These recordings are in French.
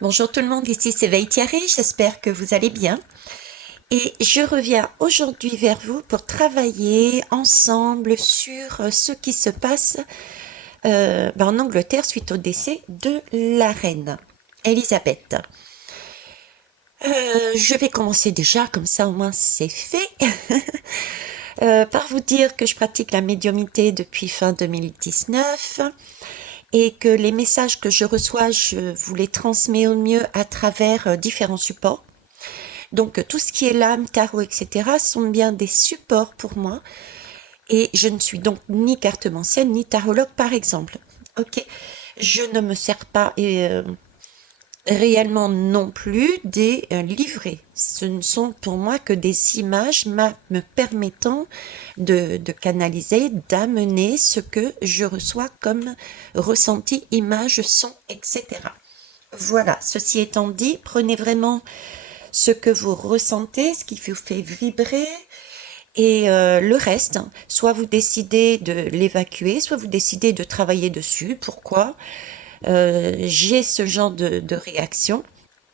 Bonjour tout le monde, ici c'est Veille Thierry, j'espère que vous allez bien. Et je reviens aujourd'hui vers vous pour travailler ensemble sur ce qui se passe en Angleterre suite au décès de la reine Elisabeth. Je vais commencer déjà, comme ça au moins c'est fait, par vous dire que je pratique la médiumnité depuis fin 2019 et que les messages que je reçois, je vous les transmets au mieux à travers différents supports. Donc tout ce qui est lame, tarot, etc. sont bien des supports pour moi. Et je ne suis donc ni cartomancienne ni tarologue par exemple. Ok, je ne me sers pas réellement non plus des livrets. Ce ne sont pour moi que des images me permettant de canaliser, d'amener ce que je reçois comme ressenti, image, son, etc. Voilà, ceci étant dit, prenez vraiment ce que vous ressentez, ce qui vous fait vibrer, et le reste, soit vous décidez de l'évacuer, soit vous décidez de travailler dessus. Pourquoi j'ai ce genre de réaction?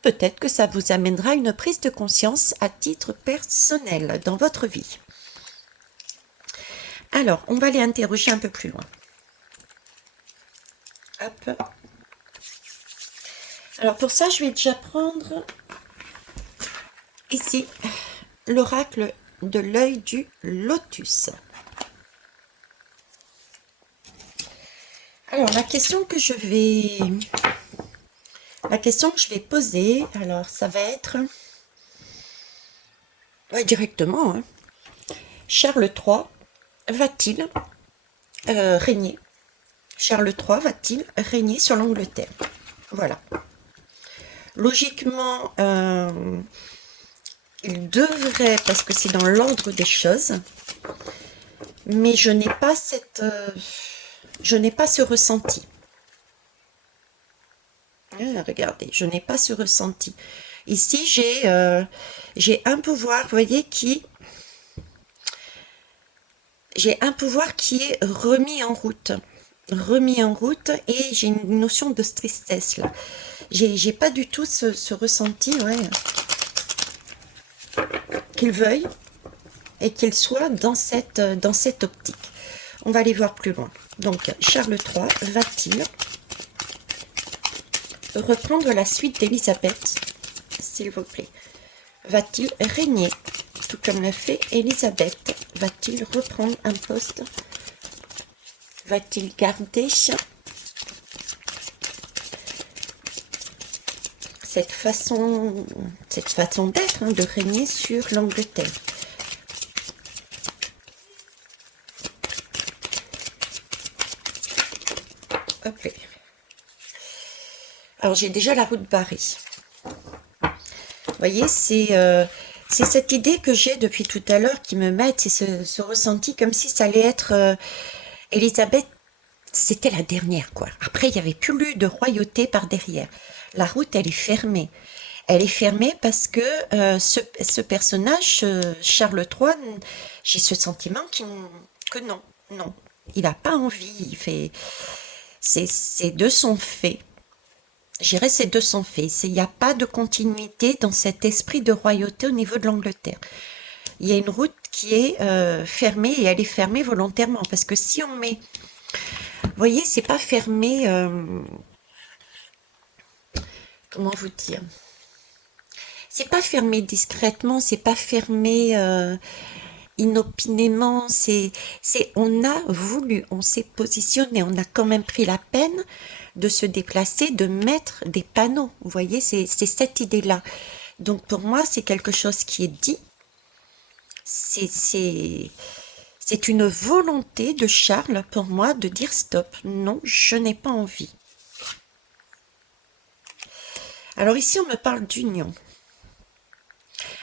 Peut-être que ça vous amènera une prise de conscience à titre personnel dans votre vie. Alors, on va les interroger un peu plus loin. Hop. Alors pour ça, je vais déjà prendre ici l'oracle de l'œil du lotus. Alors la question que je vais poser, alors ça va être directement, hein. Charles III va-t-il régner? Charles III va-t-il régner sur l'Angleterre? Voilà. Logiquement, il devrait, parce que c'est dans l'ordre des choses, mais je n'ai pas ce ressenti. Regardez, je n'ai pas ce ressenti. Ici, j'ai un pouvoir, vous voyez, j'ai un pouvoir qui est remis en route. Remis en route, et j'ai une notion de tristesse là. J'ai pas du tout ce ressenti, ouais, qu'il veuille et qu'il soit dans cette optique. On va aller voir plus loin. Donc, Charles III va-t-il reprendre la suite d'Élisabeth, s'il vous plaît? Va-t-il régner, tout comme l'a fait Élisabeth? Va-t-il reprendre un poste? Va-t-il garder cette façon d'être, hein, de régner sur l'Angleterre? Ok. Alors j'ai déjà la route barrée. Vous voyez, c'est cette idée que j'ai depuis tout à l'heure qui me met, c'est ce ressenti comme si ça allait être Élisabeth, c'était la dernière, quoi. Après, il n'y avait plus de royauté par derrière. La route, elle est fermée. Elle est fermée parce que ce personnage, Charles III, j'ai ce sentiment que non, non, il n'a pas envie. C'est de son fait. J'irais c'est de son fait. Il n'y a pas de continuité dans cet esprit de royauté au niveau de l'Angleterre. Il y a une route qui est fermée, et elle est fermée volontairement parce que si on met, vous voyez, c'est pas fermé. Comment vous dire? C'est pas fermé discrètement, c'est pas fermé inopinément. On a voulu, on s'est positionné, on a quand même pris la peine de se déplacer, de mettre des panneaux. Vous voyez, c'est cette idée-là. Donc pour moi, c'est quelque chose qui est dit. C'est une volonté de Charles pour moi de dire stop. Non, je n'ai pas envie. Alors ici, on me parle d'union.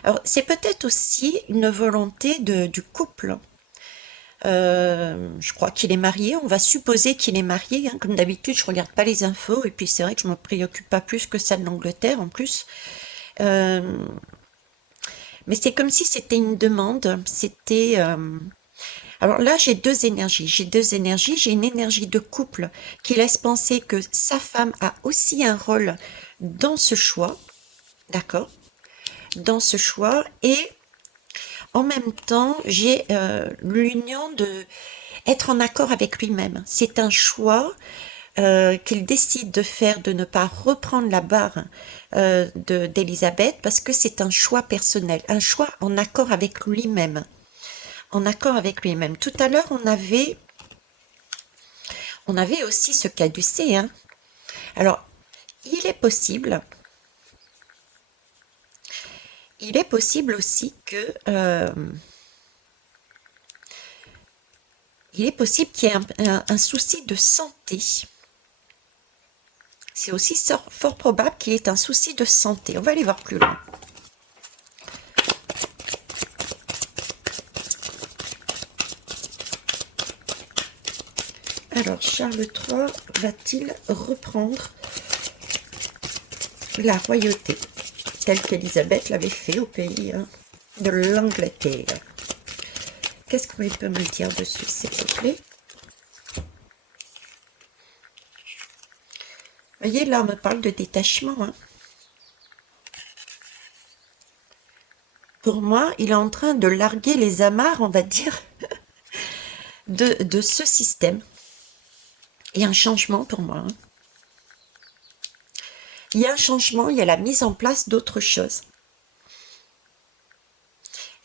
Alors c'est peut-être aussi une volonté du couple. Je crois qu'il est marié, on va supposer qu'il est marié, hein. Comme d'habitude, je regarde pas les infos, et puis c'est vrai que je me préoccupe pas plus que ça de l'Angleterre en plus. Euh, mais c'est comme si c'était une demande, c'était... Alors là, j'ai deux énergies. J'ai une énergie de couple qui laisse penser que sa femme a aussi un rôle dans ce choix, d'accord? Dans ce choix, et en même temps, j'ai l'union de être en accord avec lui-même. C'est un choix qu'il décide de faire, de ne pas reprendre la barre d'Elisabeth, parce que c'est un choix personnel, un choix en accord avec lui-même. En accord avec lui-même. Tout à l'heure, on avait aussi ce caducée, hein. Alors, il est possible, aussi que il est possible qu'il y ait un souci de santé. C'est aussi fort probable qu'il y ait un souci de santé. On va aller voir plus loin. Alors, Charles III va-t-il reprendre la royauté telle qu'Élisabeth l'avait fait au pays de l'Angleterre? Qu'est-ce qu'il peut me dire dessus, s'il vous plaît? Vous voyez, là, on me parle de détachement, hein. Pour moi, il est en train de larguer les amarres, on va dire, de ce système. Il y a un changement pour moi, hein. Il y a un changement, il y a la mise en place d'autres choses.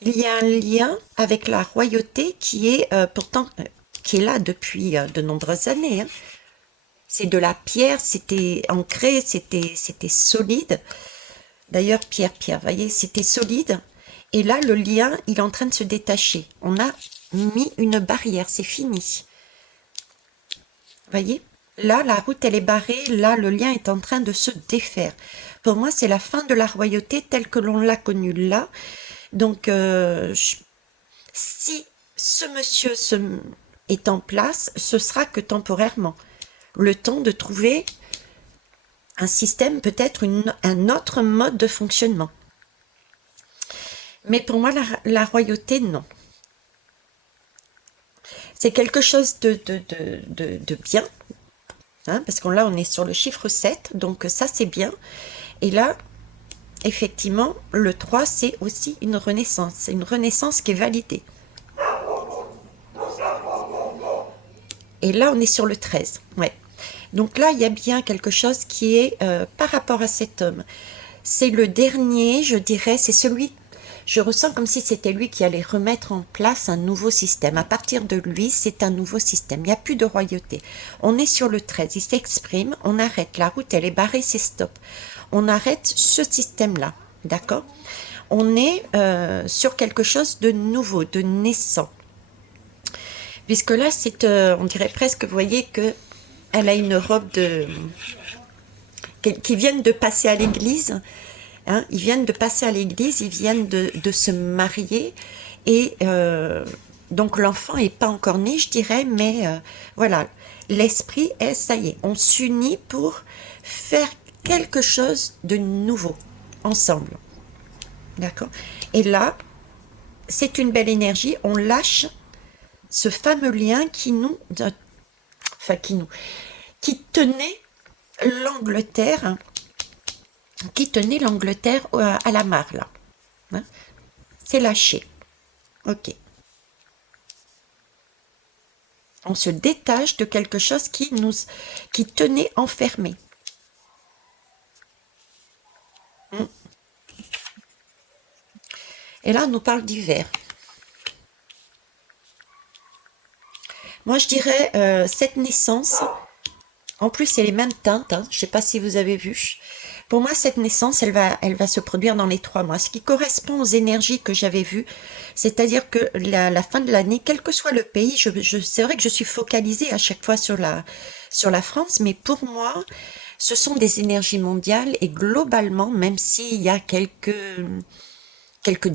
Il y a un lien avec la royauté qui est pourtant qui est là depuis de nombreuses années, hein. C'est de la pierre, c'était ancré, c'était solide. D'ailleurs, pierre, vous voyez, c'était solide. Et là, le lien, il est en train de se détacher. On a mis une barrière, c'est fini. Vous voyez? Là, la route, elle est barrée. Là, le lien est en train de se défaire. Pour moi, c'est la fin de la royauté telle que l'on l'a connue là. Donc, si ce monsieur est en place, ce sera que temporairement. Le temps de trouver un système, peut-être un autre mode de fonctionnement. Mais pour moi, la royauté, non. C'est quelque chose de bien, hein, parce que là, on est sur le chiffre 7, donc ça, c'est bien. Et là, effectivement, le 3, c'est aussi une renaissance. C'est une renaissance qui est validée. Et là, on est sur le 13, ouais. Donc là, il y a bien quelque chose qui est par rapport à cet homme. C'est le dernier, je dirais, c'est celui, je ressens comme si c'était lui qui allait remettre en place un nouveau système. À partir de lui, c'est un nouveau système. Il n'y a plus de royauté. On est sur le 13, il s'exprime, on arrête, la route, elle est barrée, c'est stop. On arrête ce système-là, d'accord? On est sur quelque chose de nouveau, de naissant. Puisque là, c'est, on dirait presque, vous voyez, que elle a une robe qui viennent de passer à l'église. Hein, ils viennent de passer à l'église, ils viennent de se marier. Et donc l'enfant n'est pas encore né, je dirais, mais voilà, l'esprit est, ça y est, on s'unit pour faire quelque chose de nouveau, ensemble. D'accord? Et là, c'est une belle énergie, on lâche ce fameux lien qui tenait l'Angleterre, à la mare, là. Hein, c'est lâché. Ok. On se détache de quelque chose qui tenait enfermé. Et là, on nous parle d'hiver. Moi, je dirais, cette naissance, en plus, c'est les mêmes teintes, hein, je ne sais pas si vous avez vu. Pour moi, cette naissance, elle va se produire dans les 3 mois, ce qui correspond aux énergies que j'avais vues. C'est-à-dire que la fin de l'année, quel que soit le pays, c'est vrai que je suis focalisée à chaque fois sur la France, mais pour moi, ce sont des énergies mondiales et globalement, même s'il y a quelques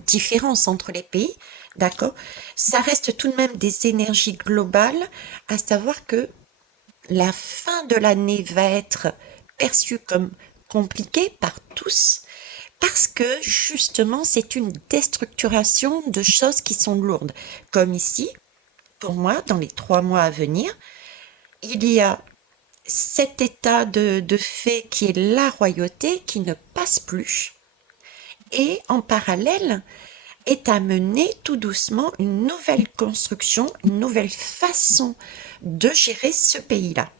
différences entre les pays, d'accord, ça reste tout de même des énergies globales, à savoir que la fin de l'année va être perçue comme compliquée par tous, parce que justement c'est une déstructuration de choses qui sont lourdes. Comme ici, pour moi, dans les 3 mois à venir, il y a cet état de fait qui est la royauté qui ne passe plus. Et en parallèle, est amenée tout doucement une nouvelle construction, une nouvelle façon de gérer ce pays-là.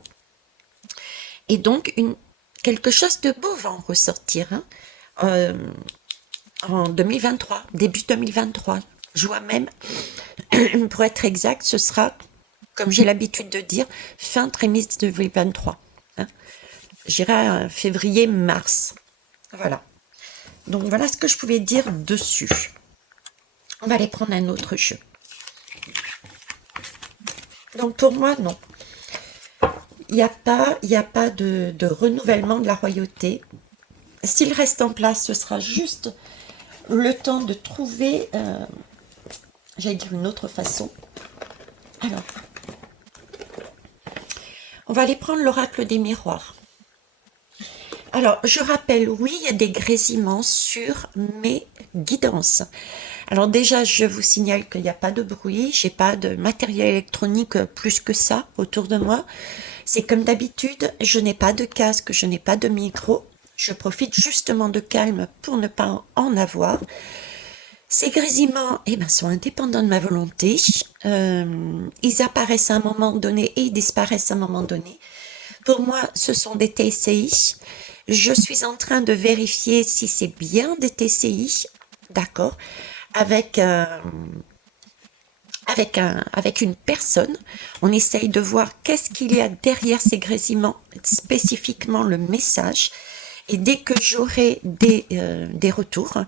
Et donc, quelque chose de beau va en ressortir, hein, euh, en 2023, début 2023. Je vois même, pour être exact, ce sera, comme j'ai l'habitude de dire, fin trimestre 2023. Hein. J'irai février-mars. Voilà. Donc voilà ce que je pouvais dire dessus. On va aller prendre un autre jeu. Donc pour moi, non. Il n'y a pas de renouvellement de la royauté. S'il reste en place, ce sera juste le temps de trouver, j'allais dire une autre façon. Alors, on va aller prendre l'oracle des miroirs. Alors, je rappelle, oui, il y a des grésillements sur mes guidances. Alors déjà, je vous signale qu'il n'y a pas de bruit, j'ai pas de matériel électronique plus que ça autour de moi. C'est comme d'habitude, je n'ai pas de casque, je n'ai pas de micro. Je profite justement de calme pour ne pas en avoir. Ces grésillements sont indépendants de ma volonté. Ils apparaissent à un moment donné et ils disparaissent à un moment donné. Pour moi, ce sont des TCI. Je suis en train de vérifier si c'est bien des TCI, d'accord, avec avec une personne. On essaye de voir qu'est-ce qu'il y a derrière ces grésillements, spécifiquement le message. Et dès que j'aurai des retours,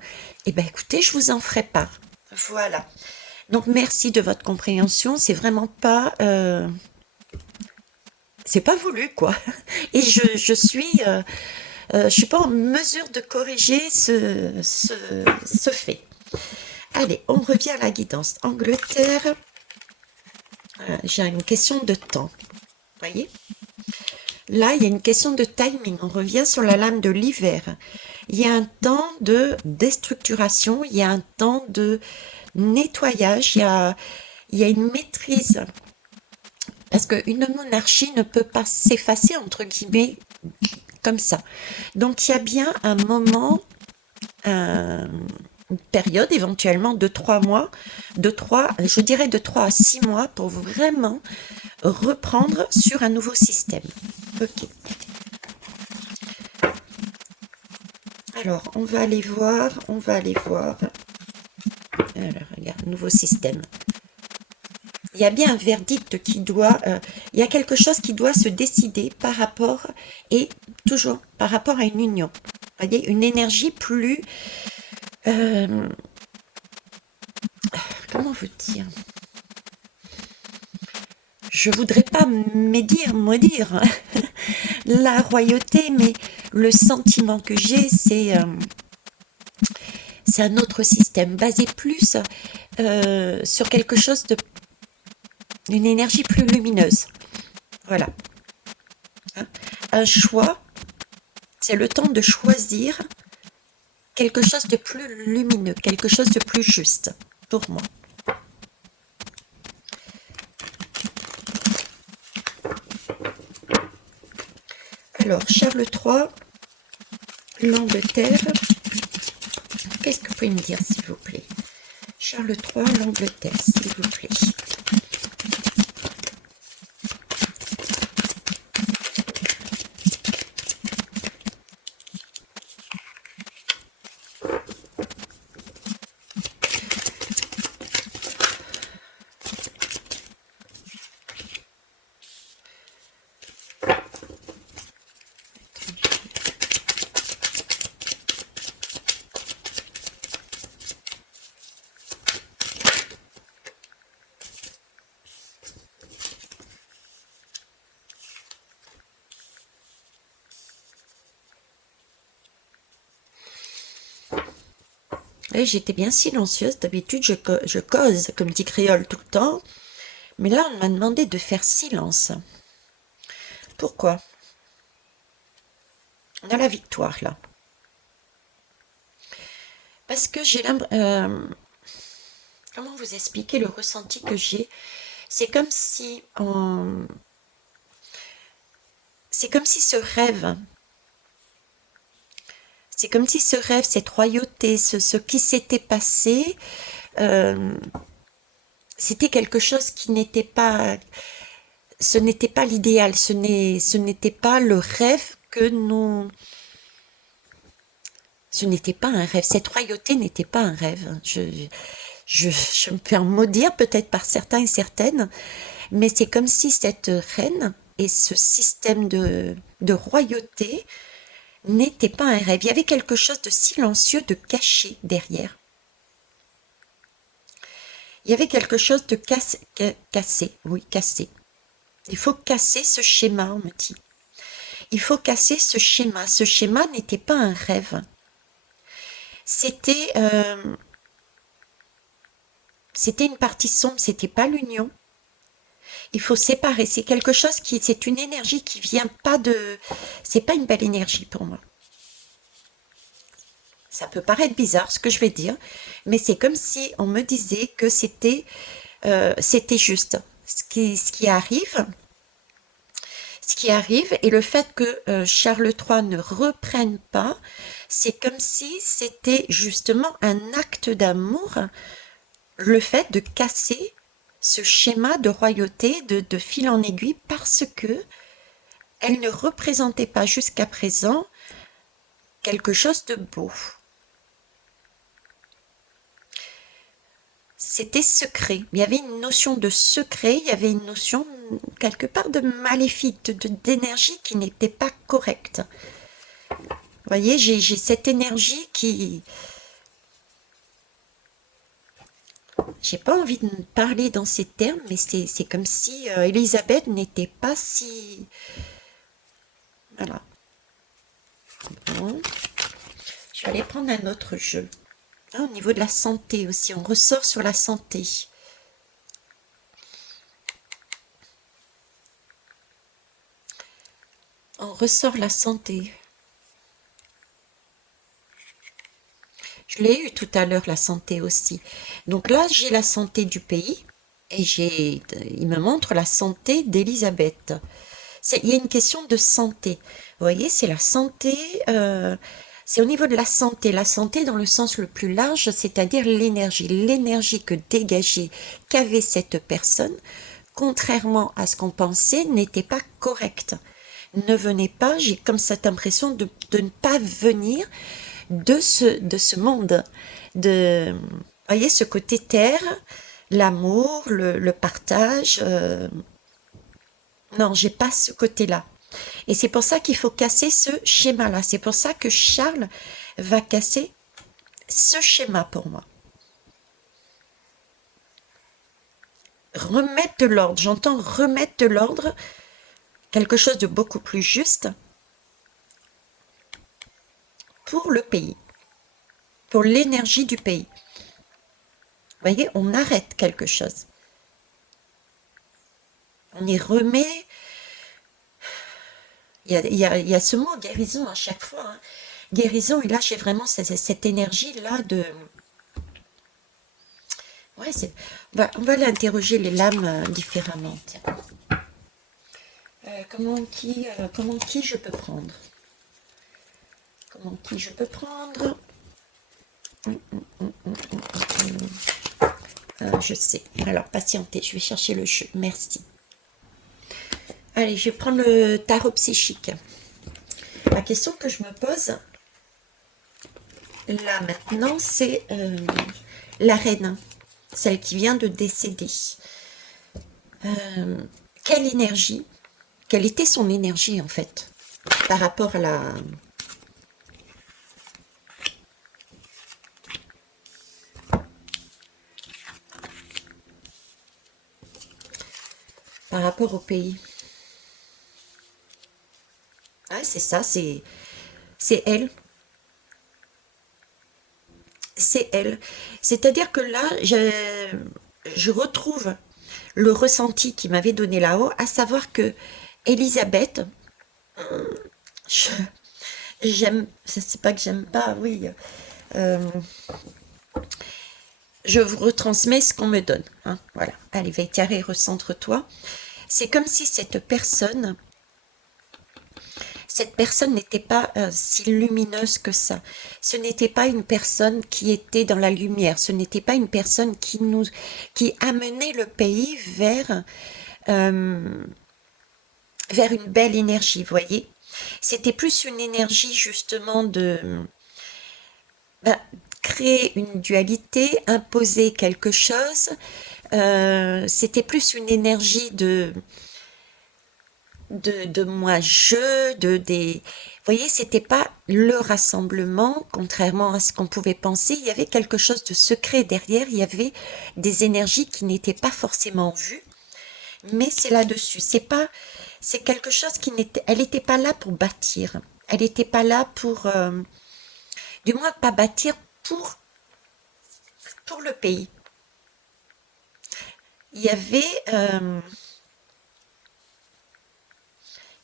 écoutez, je vous en ferai part. Voilà. Donc merci de votre compréhension. C'est vraiment pas, c'est pas voulu quoi. Et je suis pas en mesure de corriger ce fait. Allez, on revient à la guidance. Angleterre. J'ai une question de temps. Voyez? Là, il y a une question de timing. On revient sur la lame de l'hiver. Il y a un temps de déstructuration, il y a un temps de nettoyage, il y a une maîtrise. Parce qu'une monarchie ne peut pas s'effacer, entre guillemets, comme ça. Donc, il y a bien un moment, une période éventuellement de 3 mois, je dirais de 3 à 6 mois pour vraiment reprendre sur un nouveau système. Ok. Alors, on va aller voir. Alors, regarde, nouveau système. Il y a bien un verdict qui doit, il y a quelque chose qui doit se décider par rapport, et toujours par rapport à une union. Vous voyez, une énergie plus, euh, comment vous dire? Je voudrais pas maudire la royauté, mais le sentiment que j'ai, c'est un autre système basé plus sur quelque chose d'une énergie plus lumineuse. Voilà. Hein. Un choix, c'est le temps de choisir quelque chose de plus lumineux, quelque chose de plus juste pour moi. Alors, Charles III, l'Angleterre. Qu'est-ce que vous pouvez me dire, s'il vous plaît? Charles III, l'Angleterre, s'il vous plaît. Et j'étais bien silencieuse. D'habitude, je cause, comme dit créole, tout le temps. Mais là, on m'a demandé de faire silence. Pourquoi? On a la victoire, là. Parce que j'ai l'impression... comment vous expliquer le ressenti que j'ai? C'est comme si c'est comme si ce rêve, c'est comme si ce rêve, cette royauté, ce qui s'était passé, euh, c'était quelque chose qui n'était pas, ce n'était pas l'idéal, ce n'était pas le rêve que nous, ce n'était pas un rêve. Cette royauté n'était pas un rêve. Je me fais en maudire peut-être par certains et certaines, mais c'est comme si cette reine et ce système de royauté n'était pas un rêve. Il y avait quelque chose de silencieux, de caché derrière. Il y avait quelque chose de cassé, oui, cassé. Il faut casser ce schéma, on me dit. Il faut casser ce schéma. Ce schéma n'était pas un rêve. C'était c'était une partie sombre, c'était pas l'union. Il faut séparer. C'est quelque chose qui, c'est une énergie qui vient pas de, c'est pas une belle énergie pour moi. Ça peut paraître bizarre ce que je vais dire, mais c'est comme si on me disait que c'était juste. Ce qui arrive, et le fait que Charles III ne reprenne pas, c'est comme si c'était justement un acte d'amour, le fait de casser ce schéma de royauté de fil en aiguille parce que elle ne représentait pas jusqu'à présent quelque chose de beau. C'était secret. Il y avait une notion de secret, il y avait une notion quelque part de maléfique, d'énergie qui n'était pas correcte. Vous voyez, j'ai cette énergie qui... J'ai pas envie de parler dans ces termes, mais c'est comme si Elisabeth n'était pas si... Voilà. Bon. Je vais aller prendre un autre jeu. Ah, au niveau de la santé aussi, on ressort sur la santé. On ressort la santé. Je l'ai eu tout à l'heure, la santé aussi. Donc là, j'ai la santé du pays et il me montre la santé d'Elisabeth. Il y a une question de santé. Vous voyez, c'est la santé, c'est au niveau de la santé dans le sens le plus large, c'est-à-dire l'énergie que dégageait, qu'avait cette personne, contrairement à ce qu'on pensait, n'était pas correcte. Ne venait pas, j'ai comme cette impression de ne pas venir de ce monde, vous voyez, ce côté terre, l'amour, le partage. Non, j'ai pas ce côté-là. Et c'est pour ça qu'il faut casser ce schéma-là. C'est pour ça que Charles va casser ce schéma pour moi. Remettre de l'ordre, j'entends remettre de l'ordre, quelque chose de beaucoup plus juste pour le pays, pour l'énergie du pays. Vous voyez, on arrête quelque chose. On y remet. Il y a ce mot guérison à chaque fois, hein. Guérison, et là j'ai vraiment cette énergie-là de... Ouais, on va l'interroger les lames différemment. Tiens. Comment qui je peux prendre? Comment qui je peux prendre? Je sais. Alors, patientez, je vais chercher le jeu. Merci. Allez, je vais prendre le tarot psychique. La question que je me pose, là maintenant, c'est la reine, celle qui vient de décéder. Quelle énergie, quelle était son énergie en fait, par rapport à par rapport au pays. Ah, c'est ça, c'est elle. C'est elle. C'est-à-dire que là, je retrouve le ressenti qui m'avait donné là-haut, à savoir que Elisabeth, je- j'aime, c'est pas que j'aime pas, oui, euh, je vous retransmets ce qu'on me donne, hein, voilà. Allez, Veitiare, recentre-toi. C'est comme si cette personne Cette personne n'était pas si lumineuse que ça. Ce n'était pas une personne qui était dans la lumière. Ce n'était pas une personne qui amenait le pays euh, vers une belle énergie, voyez. C'était plus une énergie justement de bah, créer une dualité, imposer quelque chose. C'était plus une énergie de moi-je, Vous voyez, c'était pas le rassemblement, contrairement à ce qu'on pouvait penser. Il y avait quelque chose de secret derrière. Il y avait des énergies qui n'étaient pas forcément vues, mais c'est là-dessus. C'est quelque chose qui n'était, elle n'était pas là pour bâtir. Elle n'était pas là du moins pas bâtir pour, pour le pays. Il y avait, euh,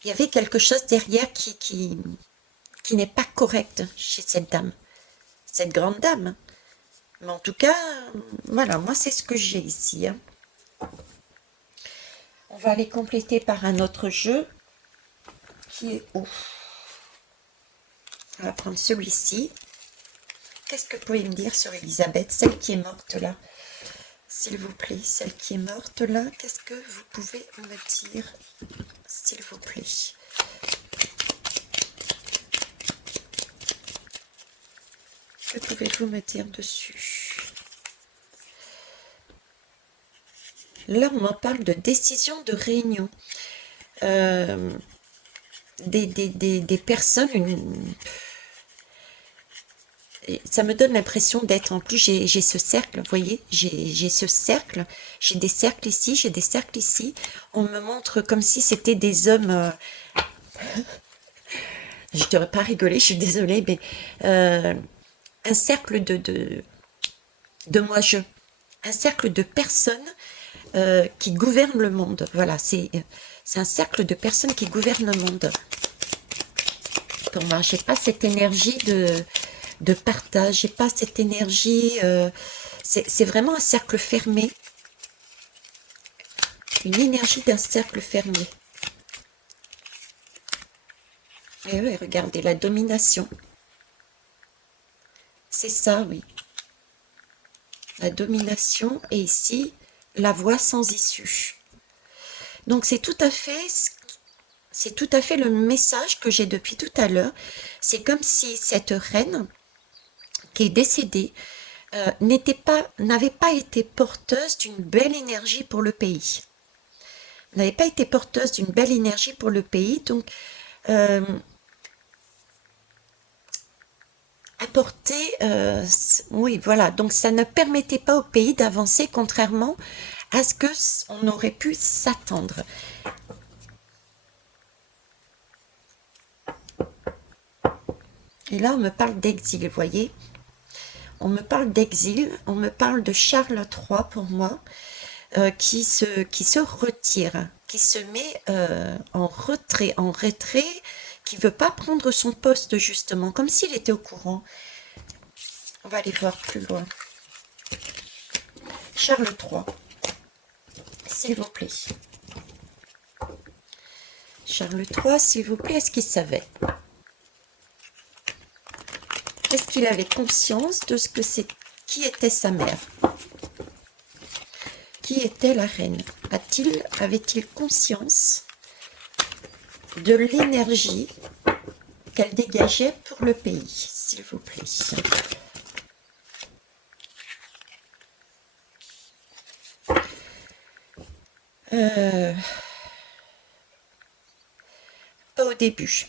il y avait quelque chose derrière qui n'est pas correct chez cette dame, cette grande dame. Mais en tout cas, voilà, moi c'est ce que j'ai ici, hein. On va aller compléter par un autre jeu qui est où? On va prendre celui-ci. Qu'est-ce que vous pouvez me dire sur Elisabeth, celle qui est morte là? S'il vous plaît, celle qui est morte là, qu'est-ce que vous pouvez me dire, s'il vous plaît? Que pouvez-vous me dire dessus? Là, on m'en parle de décision de réunion. Euh, des personnes, ça me donne l'impression d'être, en plus j'ai ce cercle, vous voyez, j'ai ce cercle, j'ai des cercles ici, j'ai des cercles ici. On me montre comme si c'était des hommes, je ne devrais pas rigoler, je suis désolée, mais euh, un cercle de moi-je, un cercle de personnes qui gouvernent le monde. Voilà, c'est un cercle de personnes qui gouvernent le monde. Pour moi, j'ai pas cette énergie de partage, j'ai pas cette énergie. C'est vraiment un cercle fermé, une énergie d'un cercle fermé. Et oui, regardez, la domination. C'est ça, oui. La domination et ici, la voie sans issue. Donc c'est tout à fait le message que j'ai depuis tout à l'heure. C'est comme si cette reine qui est décédée n'avait pas été porteuse d'une belle énergie pour le pays. N'avait pas été porteuse d'une belle énergie pour le pays, donc euh, apporter, oui, voilà, donc ça ne permettait pas au pays d'avancer contrairement à ce que on aurait pu s'attendre. Et là, on me parle d'exil, vous voyez. On me parle d'exil, on me parle de Charles III pour moi, qui se retire, qui se met en retrait, qui veut pas prendre son poste justement, comme s'il était au courant. On va aller voir plus loin. Charles III, s'il vous plaît. Charles III, s'il vous plaît, est-ce qu'il savait? Est-ce qu'il avait conscience de ce que c'est, qui était sa mère? Qui était la reine? Avait-il conscience de l'énergie qu'elle dégageait pour le pays, s'il vous plaît? Euh, Pas au début.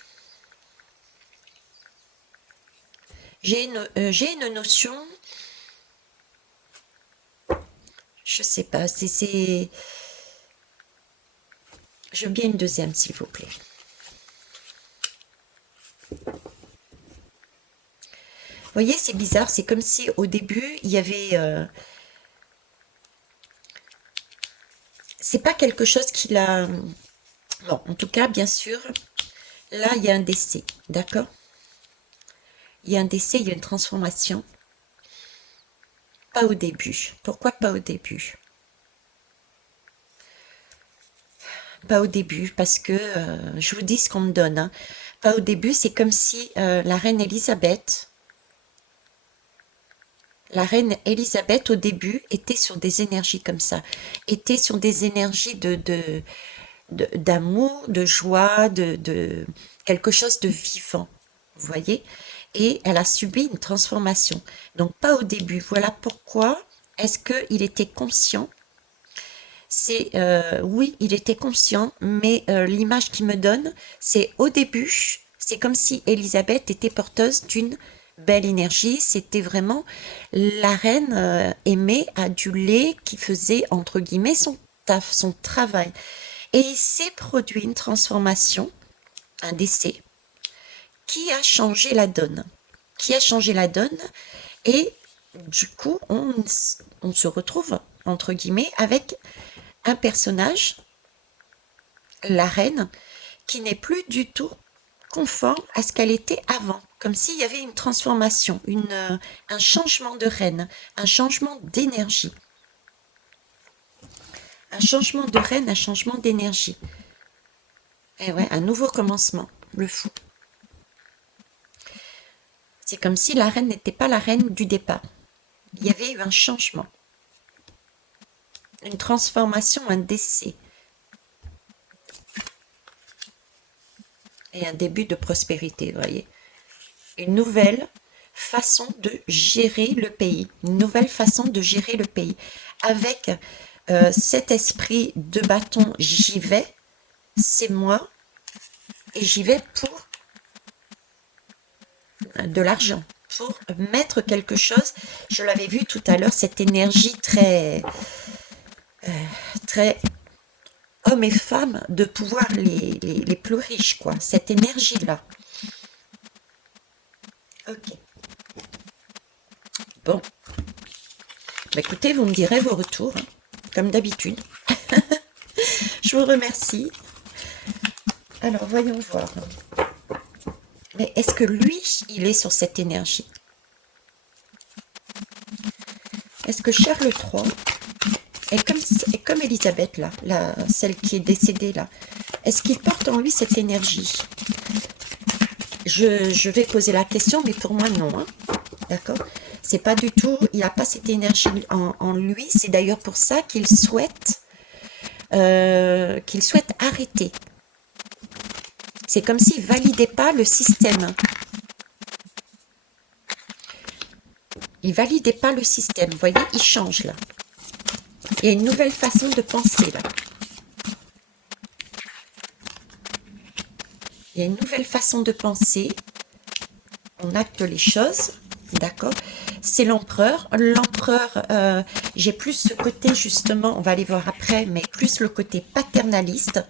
J'ai une notion, je sais pas, je veux bien une deuxième, s'il vous plaît. Vous voyez, c'est bizarre, c'est comme si au début, il y avait... c'est pas quelque chose qu'il a... Bon, en tout cas, bien sûr, là, il y a un décès, d'accord? Il y a un décès, il y a une transformation. Pas au début. Pourquoi pas au début? Pas au début, parce que je vous dis ce qu'on me donne, hein. Pas au début, c'est comme si la reine Élisabeth au début était sur des énergies comme ça, était sur des énergies d'amour, de joie, de quelque chose de vivant, vous voyez? Et elle a subi une transformation. Donc pas au début. Voilà pourquoi est-ce qu'il était conscient? Oui, il était conscient, mais l'image qu'il me donne, c'est au début, c'est comme si Élisabeth était porteuse d'une belle énergie. C'était vraiment la reine aimée, adulée, qui faisait entre guillemets son taf, son travail. Et il s'est produit une transformation, un décès, qui a changé la donne. Qui a changé la donne. Et du coup, on se retrouve, entre guillemets, avec un personnage, la reine, qui n'est plus du tout conforme à ce qu'elle était avant. Comme s'il y avait une transformation, un changement de reine, un changement d'énergie. Un changement de reine, un changement d'énergie. Et ouais, un nouveau commencement, le fou. C'est comme si la reine n'était pas la reine du départ. Il y avait eu un changement, une transformation, un décès et un début de prospérité, vous voyez. Une nouvelle façon de gérer le pays, une nouvelle façon de gérer le pays. Avec cet esprit de bâton, j'y vais, c'est moi, et j'y vais pour de l'argent, pour mettre quelque chose. Je l'avais vu tout à l'heure, cette énergie très hommes et femmes de pouvoir les plus riches, quoi. Cette énergie-là. Ok. Bon. Bah, écoutez, vous me direz vos retours, hein, comme d'habitude. Je vous remercie. Alors, voyons voir. Mais est-ce que lui, il est sur cette énergie? Est-ce que Charles III est comme Elisabeth, là, celle qui est décédée, là? Est-ce qu'il porte en lui cette énergie? Je vais poser la question, mais pour moi, non. Hein. D'accord? C'est pas du tout, il n'a pas cette énergie en lui. C'est d'ailleurs pour ça qu'il souhaite arrêter. C'est comme s'il validait pas le système. Il validait pas le système. Vous voyez, il change là. Il y a une nouvelle façon de penser là. Il y a une nouvelle façon de penser. On acte les choses, d'accord? C'est l'empereur. L'empereur, j'ai plus ce côté justement, on va aller voir après, mais plus le côté paternaliste.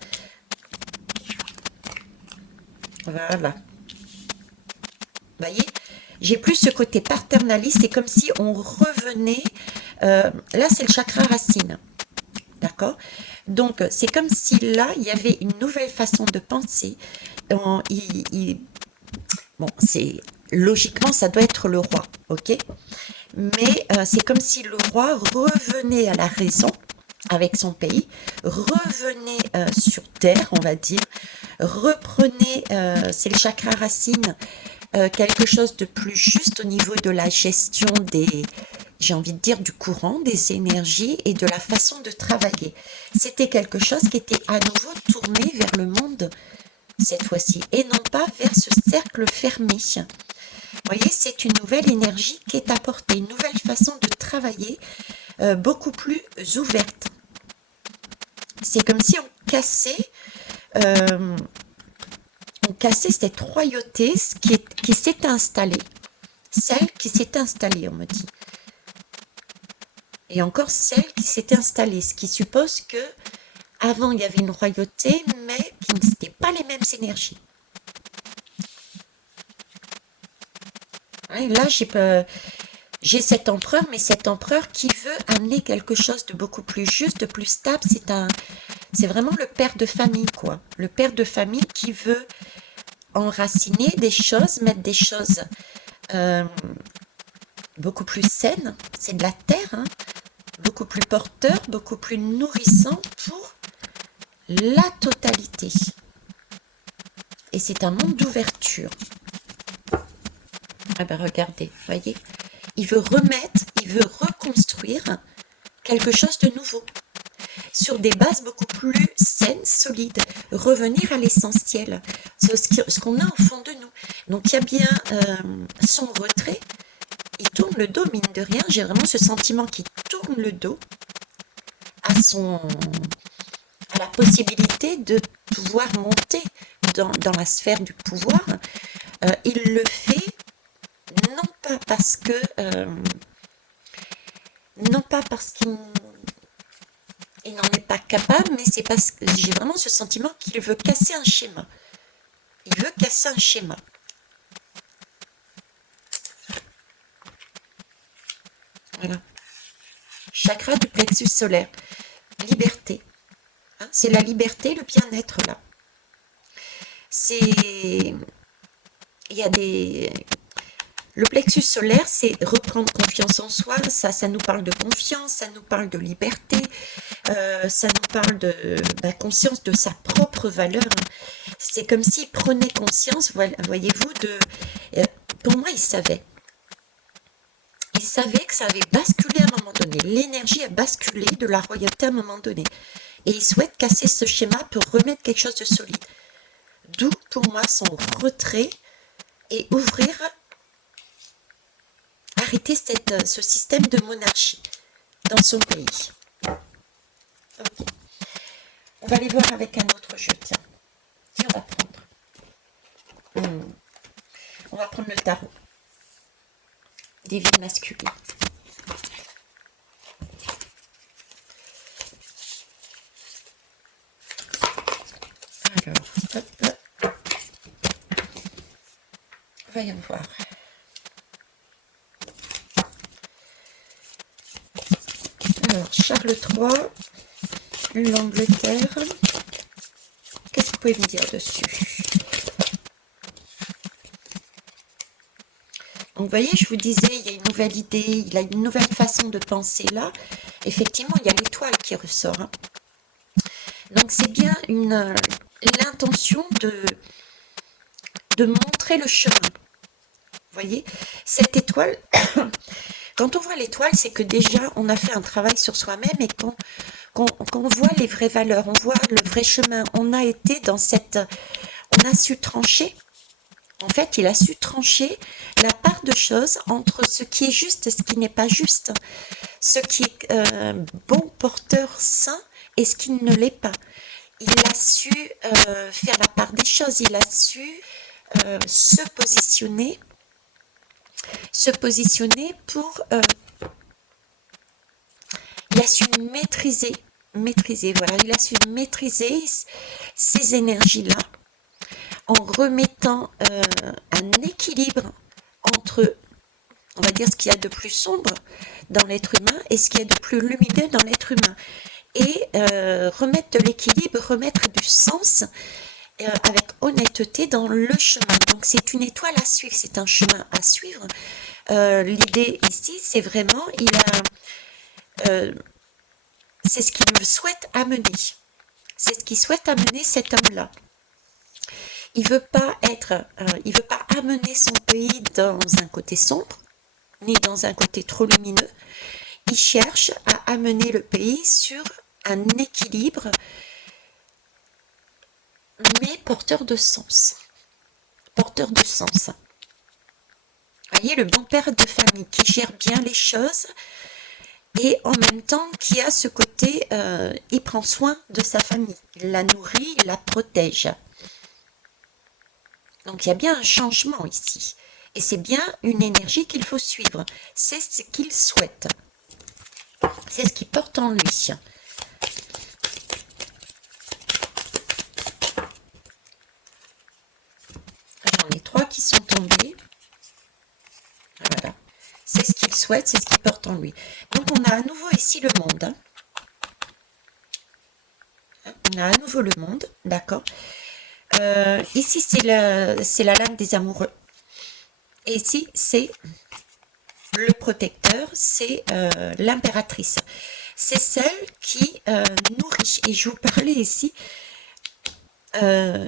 Voilà. Vous voyez, j'ai plus ce côté paternaliste, c'est comme si on revenait, là c'est le chakra racine, d'accord? Donc c'est comme si là, il y avait une nouvelle façon de penser. Bon, logiquement, ça doit être le roi, ok? Mais c'est comme si le roi revenait à la raison avec son pays, revenait sur terre, on va dire, reprenait, c'est le chakra racine, quelque chose de plus juste au niveau de la gestion j'ai envie de dire, du courant, des énergies et de la façon de travailler. C'était quelque chose qui était à nouveau tourné vers le monde cette fois-ci et non pas vers ce cercle fermé. Vous voyez, c'est une nouvelle énergie qui est apportée, une nouvelle façon de travailler, beaucoup plus ouverte. C'est comme si euh, on cassait cette royauté qui s'est installée. Celle qui s'est installée, on me dit. Et encore celle qui s'est installée, ce qui suppose que avant il y avait une royauté, mais qui n'étaient pas les mêmes énergies. Et là, j'ai cet empereur, mais cet empereur qui veut amener quelque chose de beaucoup plus juste, de plus stable. C'est vraiment le père de famille, quoi. Le père de famille qui veut enraciner des choses, mettre des choses beaucoup plus saines. C'est de la terre, hein, beaucoup plus porteur, beaucoup plus nourrissant pour la totalité. et c'est un monde d'ouverture. Ah ben regardez, voyez, il veut reconstruire quelque chose de nouveau, sur des bases beaucoup plus saines, solides, revenir à l'essentiel, ce qu'on a au fond de nous. Donc il y a bien son retrait, il tourne le dos, mine de rien, j'ai vraiment ce sentiment qu'il tourne le dos à la possibilité de pouvoir monter dans la sphère du pouvoir. Il le fait non pas parce qu'il n'en est pas capable, mais c'est parce que j'ai vraiment ce sentiment qu'il veut casser un schéma. Il veut casser un schéma. Voilà. Chakra du plexus solaire. Liberté. Hein, c'est la liberté, le bien-être là. Le plexus solaire, c'est reprendre confiance en soi, ça nous parle de confiance, ça nous parle de liberté, ça nous parle de conscience de sa propre valeur. C'est comme s'il prenait conscience, voyez-vous, pour moi, il savait que ça avait basculé à un moment donné, l'énergie a basculé de la royauté à un moment donné, et il souhaite casser ce schéma pour remettre quelque chose de solide. D'où, pour moi, son retrait et arrêter ce système de monarchie dans son pays. Ok. On va aller voir avec un autre jeu, tiens. Tiens, on va prendre. On va prendre le tarot. Divine masculine. Alors, hop. Voyons voir. Alors, Charles III, l'Angleterre. Qu'est-ce que vous pouvez me dire dessus? Donc, vous voyez, je vous disais, il y a une nouvelle idée, il a une nouvelle façon de penser là. Effectivement, il y a l'étoile qui ressort. Hein. Donc, c'est bien l'intention de montrer le chemin. Vous voyez, cette étoile, quand on voit l'étoile, c'est que déjà, on a fait un travail sur soi-même et qu'on voit les vraies valeurs, on voit le vrai chemin. On a été on a su trancher. En fait, il a su trancher la part de choses entre ce qui est juste et ce qui n'est pas juste, ce qui est bon porteur sain et ce qui ne l'est pas. Il a su faire la part des choses, il a su se positionner pour... il a su maîtriser, voilà, il a su maîtriser ces énergies-là en remettant un équilibre entre, on va dire, ce qu'il y a de plus sombre dans l'être humain et ce qu'il y a de plus lumineux dans l'être humain. Et remettre de l'équilibre, remettre du sens avec honnêteté dans le chemin. Donc c'est une étoile à suivre, c'est un chemin à suivre. L'idée ici, c'est vraiment, c'est ce qu'il me souhaite amener. C'est ce qu'il souhaite amener cet homme-là. Il veut pas amener son pays dans un côté sombre, ni dans un côté trop lumineux. Il cherche à amener le pays sur un équilibre, mais porteur de sens. Porteur de sens. Vous voyez, le bon père de famille qui gère bien les choses et en même temps qui a ce côté, il prend soin de sa famille. Il la nourrit, il la protège. Donc il y a bien un changement ici. Et c'est bien une énergie qu'il faut suivre. C'est ce qu'il souhaite. C'est ce qu'il porte en lui. J'en ai 3 qui sont tombés. Voilà. C'est ce qu'il souhaite, c'est ce qu'il porte en lui. Donc on a à nouveau ici le monde. Hein. On a à nouveau le monde, d'accord. Ici c'est la lame des amoureux. Et ici c'est le protecteur, c'est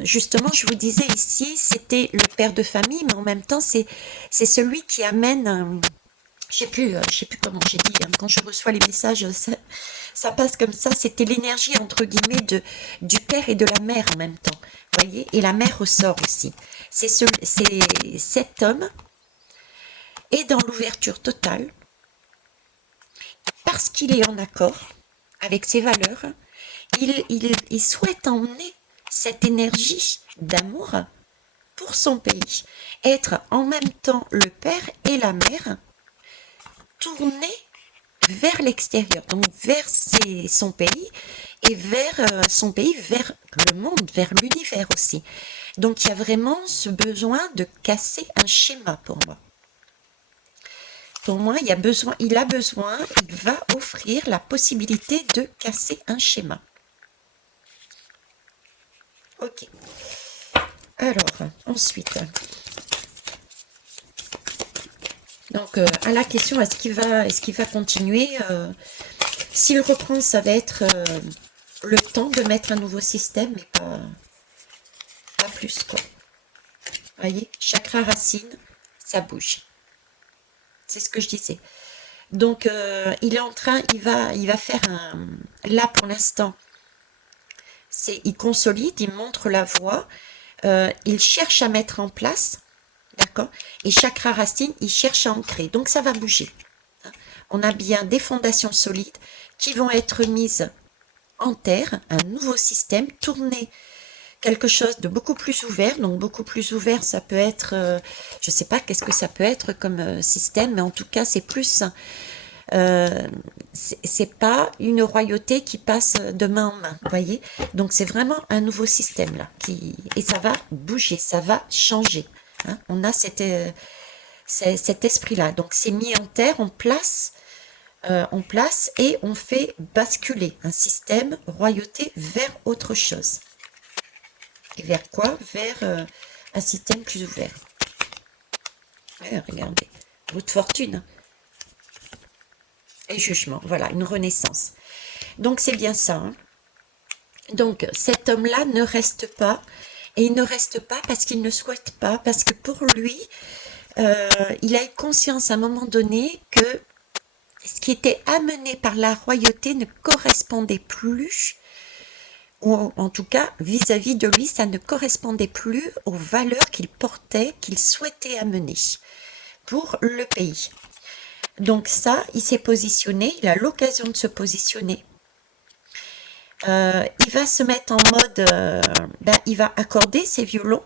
justement, je vous disais ici, c'était le père de famille, mais en même temps, c'est celui qui amène, je sais plus comment j'ai dit, hein, quand je reçois les messages, ça passe comme ça, c'était l'énergie, entre guillemets, du père et de la mère en même temps, voyez, et la mère ressort aussi. C'est cet homme est dans l'ouverture totale, parce qu'il est en accord avec ses valeurs, il souhaite emmener cette énergie d'amour pour son pays, être en même temps le père et la mère, tourner vers l'extérieur, donc vers son pays et vers son pays, vers le monde, vers l'univers aussi. Donc il y a vraiment ce besoin de casser un schéma pour moi. Pour moi, il a besoin, il va offrir la possibilité de casser un schéma. Ok. Alors, ensuite, donc à la question, est-ce qu'il va continuer s'il reprend, ça va être le temps de mettre un nouveau système, mais pas plus, quoi. Voyez, chakra racine, ça bouge. C'est ce que je disais. Donc, il est en train, il va faire un... Là, pour l'instant, il consolide, il montre la voie, il cherche à mettre en place, d'accord. Et chakra racine, il cherche à ancrer. Donc, ça va bouger. On a bien des fondations solides qui vont être mises en terre, un nouveau système, tourner quelque chose de beaucoup plus ouvert. Donc beaucoup plus ouvert, ça peut être, je ne sais pas qu'est-ce que ça peut être comme système, mais en tout cas c'est plus, c'est pas une royauté qui passe de main en main, vous voyez. Donc c'est vraiment un nouveau système là, et ça va bouger, ça va changer. Hein. On a cet esprit-là. Donc c'est mis en terre, on place et on fait basculer un système royauté vers autre chose. Et vers quoi? Vers un système plus ouvert. Ouais, regardez, roue de fortune. Et jugement, voilà, une renaissance. Donc c'est bien ça. Hein. Donc cet homme-là ne reste pas, et il ne reste pas parce qu'il ne souhaite pas, parce que pour lui, il a eu conscience à un moment donné que ce qui était amené par la royauté ne correspondait plus, ou en tout cas vis-à-vis de lui, ça ne correspondait plus aux valeurs qu'il portait, qu'il souhaitait amener pour le pays. Donc ça, il s'est positionné, il a l'occasion de se positionner. Il va se mettre en mode, il va accorder ses violons,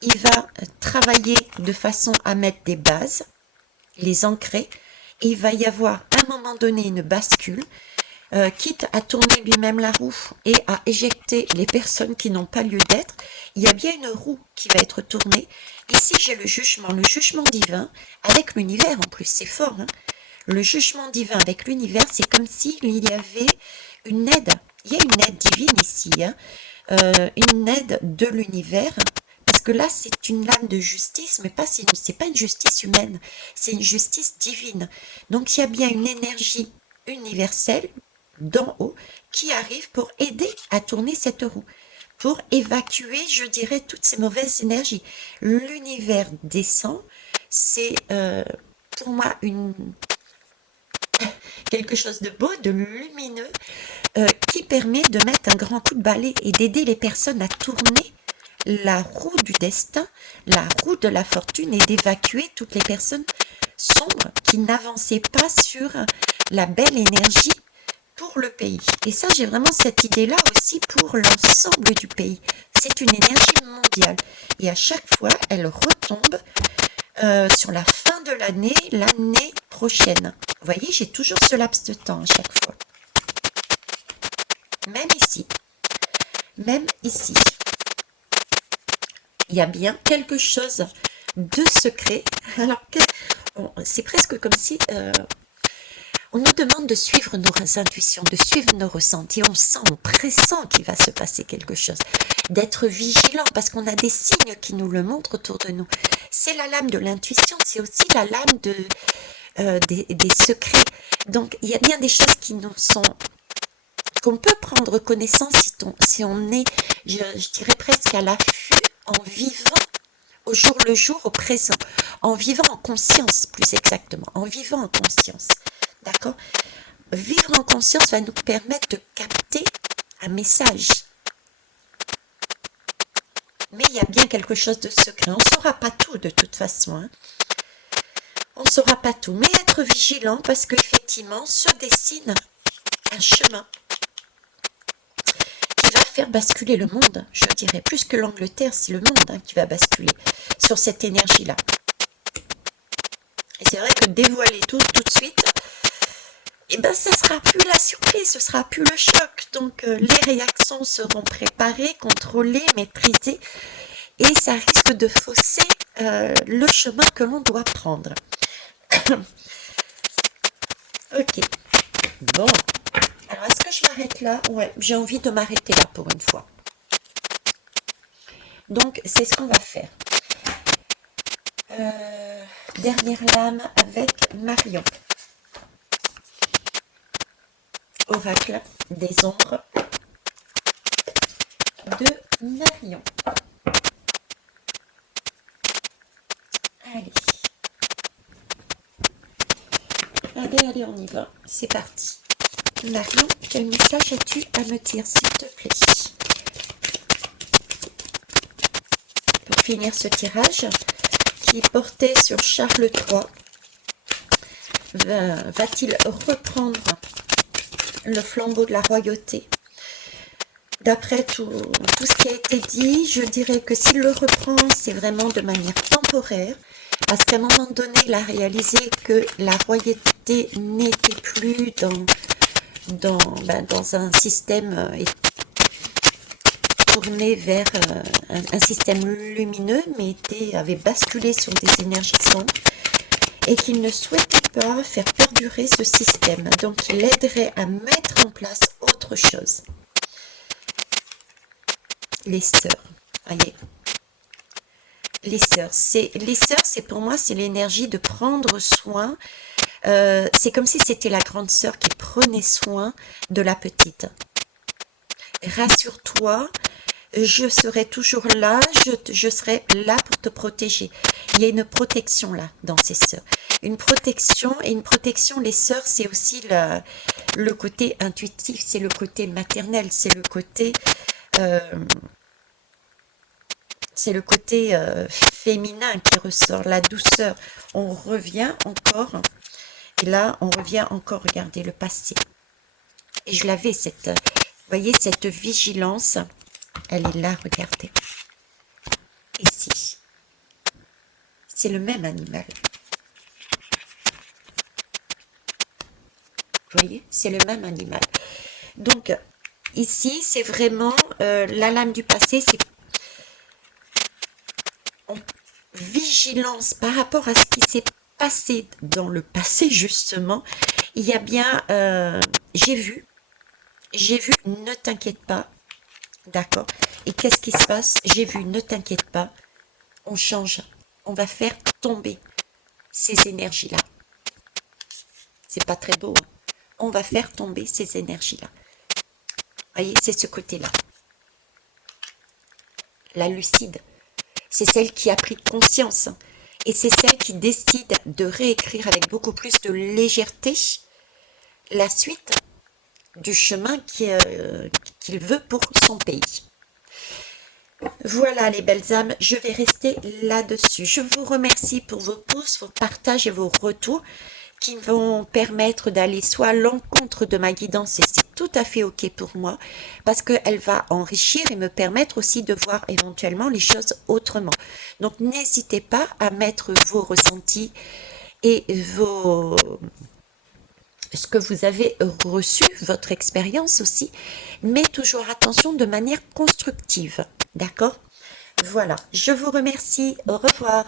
il va travailler de façon à mettre des bases, les ancrer, et il va y avoir à un moment donné une bascule, quitte à tourner lui-même la roue et à éjecter les personnes qui n'ont pas lieu d'être. Il y a bien une roue qui va être tournée. Ici, j'ai le jugement divin avec l'univers en plus, c'est fort. Hein. Le jugement divin avec l'univers, c'est comme s'il y avait une aide. Il y a une aide divine ici, hein. Une aide de l'univers. Parce que là, c'est une lame de justice, mais c'est pas une justice humaine, c'est une justice divine. Donc, il y a bien une énergie universelle d'en haut qui arrive pour aider à tourner cette roue, pour évacuer, je dirais, toutes ces mauvaises énergies. L'univers descend, c'est pour moi quelque chose de beau, de lumineux, qui permet de mettre un grand coup de balai et d'aider les personnes à tourner la roue du destin, la roue de la fortune, et d'évacuer toutes les personnes sombres qui n'avançaient pas sur la belle énergie pour le pays. Et ça, j'ai vraiment cette idée-là aussi pour l'ensemble du pays. C'est une énergie mondiale. Et à chaque fois, elle retombe sur la fin de l'année prochaine. Vous voyez, j'ai toujours ce laps de temps à chaque fois. Même ici. Même ici. Il y a bien quelque chose de secret. Alors, c'est presque comme si on nous demande de suivre nos intuitions, de suivre nos ressentis. On sent, on pressent qu'il va se passer quelque chose. D'être vigilant parce qu'on a des signes qui nous le montrent autour de nous. C'est la lame de l'intuition, c'est aussi la lame des secrets. Donc, il y a bien des choses qui qu'on peut prendre connaissance si on est, je dirais presque à l'affût, en vivant au jour le jour, au présent, en vivant en conscience, plus exactement, en vivant en conscience. D'accord? Vivre en conscience va nous permettre de capter un message. Mais il y a bien quelque chose de secret. On ne saura pas tout de toute façon. Hein. On ne saura pas tout. Mais être vigilant parce qu'effectivement se dessine un chemin qui va faire basculer le monde. Je dirais plus que l'Angleterre, c'est le monde qui va basculer sur cette énergie-là. Et c'est vrai que dévoiler tout de suite, et ben ça sera plus la surprise, ce sera plus le choc. Donc les réactions seront préparées, contrôlées, maîtrisées, et ça risque de fausser le chemin que l'on doit prendre. Ok. Bon. Alors est-ce que je m'arrête là? Ouais, j'ai envie de m'arrêter là pour une fois. Donc c'est ce qu'on va faire. Dernière lame avec Marion. Oracle des ombres de Marion. Allez. Allez, on y va. C'est parti. Marion, quel message as-tu à me dire, s'il te plaît? Pour finir ce tirage, qui portait sur Charles III, va-t-il reprendre le flambeau de la royauté? D'après tout ce qui a été dit, je dirais que s'il le reprend, c'est vraiment de manière temporaire, parce qu'à un moment donné, il a réalisé que la royauté n'était plus dans un système tourné vers un système lumineux, mais avait basculé sur des énergies sombres, et qu'il ne souhaitait pas faire perdurer ce système. Donc, il aiderait à mettre en place autre chose. Les sœurs, voyez. Les sœurs, c'est pour moi, c'est l'énergie de prendre soin. C'est comme si c'était la grande sœur qui prenait soin de la petite. Rassure-toi, je serai toujours là, je serai là pour te protéger. Il y a une protection là, dans ces sœurs. Une protection, les sœurs, c'est aussi le côté intuitif, c'est le côté maternel, c'est le côté féminin qui ressort, la douceur. On revient encore, et là, on revient encore regarder le passé. Et je l'avais, vous voyez, cette vigilance, elle est là, regardez. Ici. C'est le même animal. Vous voyez, c'est le même animal. Donc, ici, c'est vraiment la lame du passé, c'est vigilance par rapport à ce qui s'est passé dans le passé, justement. Il y a bien, j'ai vu, ne t'inquiète pas, d'accord. Et qu'est-ce qui se passe? J'ai vu, ne t'inquiète pas, on change, on va faire tomber ces énergies-là. C'est pas très beau, hein. On va faire tomber ces énergies-là. Voyez, c'est ce côté-là. La lucide, c'est celle qui a pris conscience. Et c'est celle qui décide de réécrire avec beaucoup plus de légèreté la suite du chemin qu'il veut pour son pays. Voilà les belles âmes, je vais rester là-dessus. Je vous remercie pour vos pouces, vos partages et vos retours qui vont permettre d'aller soit à l'encontre de ma guidance, et c'est tout à fait ok pour moi, parce qu'elle va enrichir et me permettre aussi de voir éventuellement les choses autrement. Donc n'hésitez pas à mettre vos ressentis et ce que vous avez reçu, votre expérience aussi, mais toujours attention de manière constructive, d'accord? Voilà, je vous remercie, au revoir.